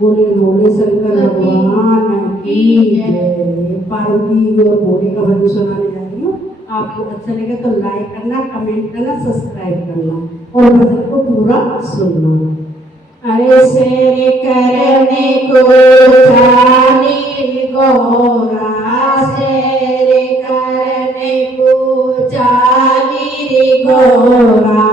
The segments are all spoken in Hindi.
बोले भोले शंकर भगवान की जय। पार्वती और भोले का भजन सुनाने जा रही हूँ। आपको अच्छा लगे तो लाइक करना, कमेंट करना, सब्सक्राइब करना और भजन को पूरा सुनना। अरे शेर करने को चाली गोरा, शेर करने को चाली रे गोरा,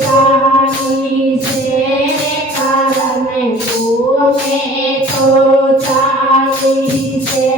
चाली से कारण तुम्हें तो चाली से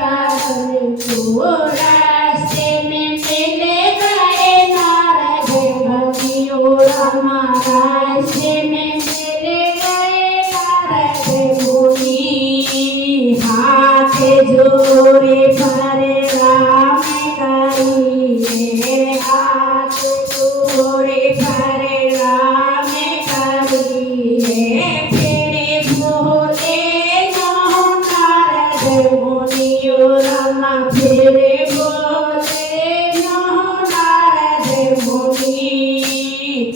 कारण को रास्ते में मिले गए नारद भगियो रामा रास्ते में मिले गए नारद मुनि हाथ जोड़े भरे राम करिए हाथ जोड़े भरे राम करिए फिर बोले नो नारद मुनियो रामा फिर बोले नो नारद मुनि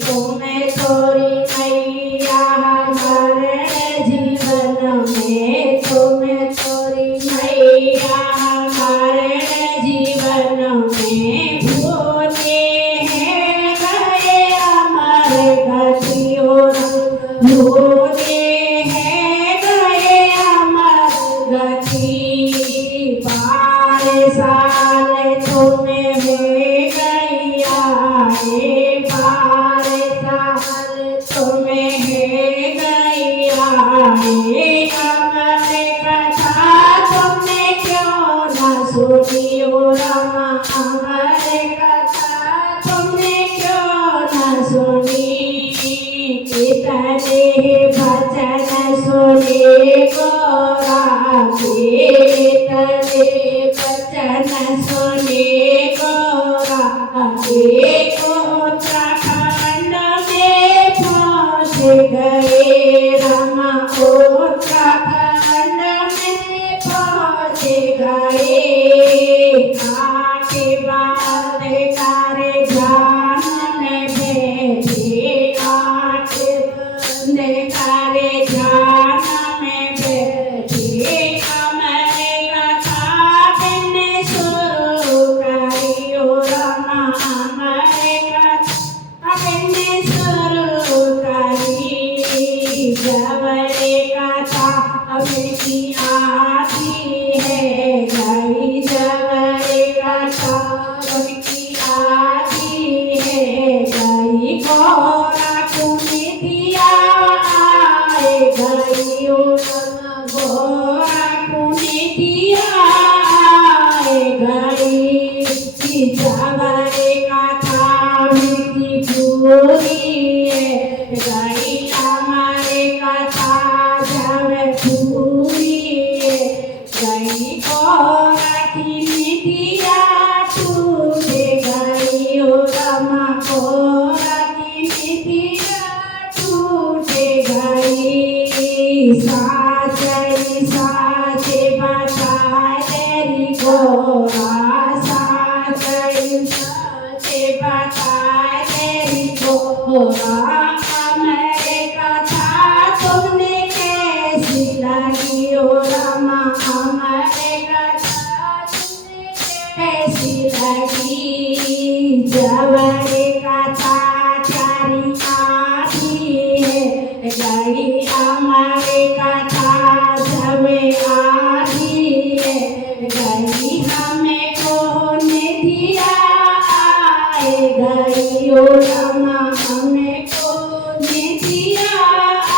तुम्हें थोड़ी मैया हमारे जीवन में तुम्हें थोड़ी मैया हमारे जीवन में भोले हैं गए अमर गतियों भोले हैं गए अमर गति बार साल तुम्हें है गैया हे बार साल तुम्हें है गैया हे अमर कथा तुमने क्यों न सुनियो रामा अमर कथा तुमने क्यों न सुनी कितने भजन सुने गोरा कितने भजन सुने गोरा उत्तराखंड में पहुँच गए रामा उत्तराखंड में पहुँच गए काके बाद करे जानन बैठे काके बंद करे जानन बैठे हमारे कथा बिन शुरू करियो रामा हमारे कथा बिन शुरू करी जबरे कथा अभी आती है गई जबरे कथा अभी आती है गई गोरा कुनितिया आए गई गोरा कुनितिया आए गई जबरे कथा मिट्टी पूरी है गई हमारे कथा जब पूरी है गई गोरा की मिटिया टूटे गई ओ रामा गोरा की मिटिया टूटे गई साचे साचे बताए री गोरा साचे साचे बताए री गोरा हमारे कथा तुमने कैसी लगी ओ रामा हमारे कथा तुमने कैसी लगी जबरे कथा चारी आती है गई हमारे कथा जब आती है गई हमें कौन दिया आए गई ओ रामा हमें कौन दिया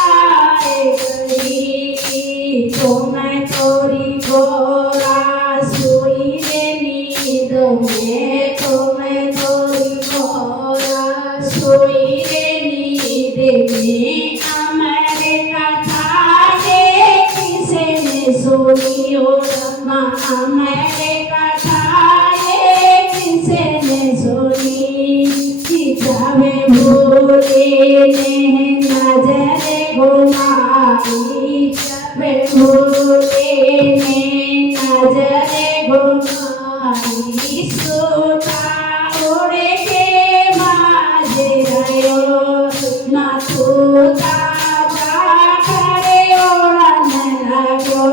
आए गई तुम्हें थोड़ी गोरा सोई रे नींद में तुम्हें थोड़ी गोरा सोई रे नींद में हमारे कथा ये किसे ने सुनी ओ रामा हमारे कथा ये किसे ने सुनी जावे भोले ने नजर घुमाई जावे भोले ने नजर घुमाई सोता उड़े के माजे गयो ना सोता जा करे ओढ़न लगो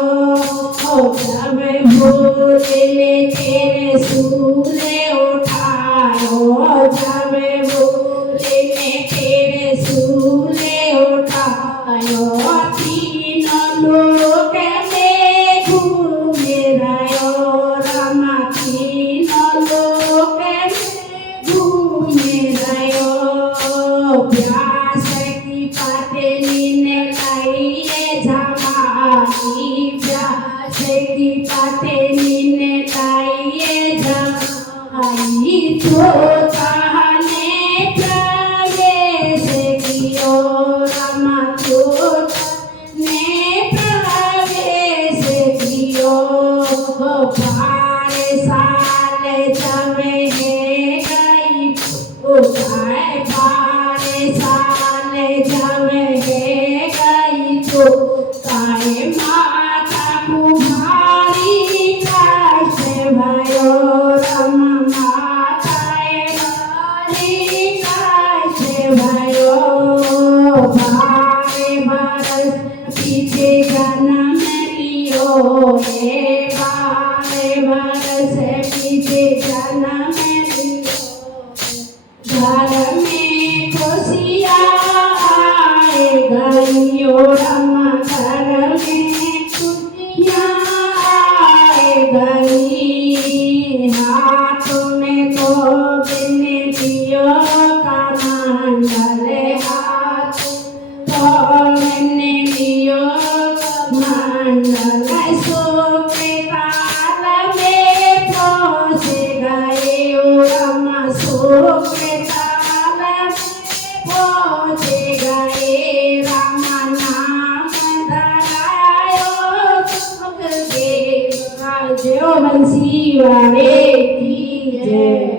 जावे भोले तेरे सूले उठायो जावे भोले ने तेरे सूले उठायो तीन लोक में घूमे रहो रामा तीन लोक में घूमे रहो प्यास की पातेली ने लाइए जमाई प्यास की पातेली ने लाइए जमाई तो कहने प्रवेश कियो रमा तो ने प्रवेश कियो पारे साल जमे गई उठाए पारे साल जमे गई तो काहे माता कुमारी कष्ट भयो रम माताए मारी कष्ट भयो बारे बरस पीछे जन्म लियो हे बारे बरस पीछे जन्म लियो घर में खुशियाँ आए गई रम घर में खुशियाँ आए गई हाथ में तो बिन दियो का मंडल हाथ तो बिन दियो का मंडल सोके काल में पहुँच गए रम सोके काल में पहुँच गए राम नाम धरायो सुखदेव जय बंसी वाले की जय।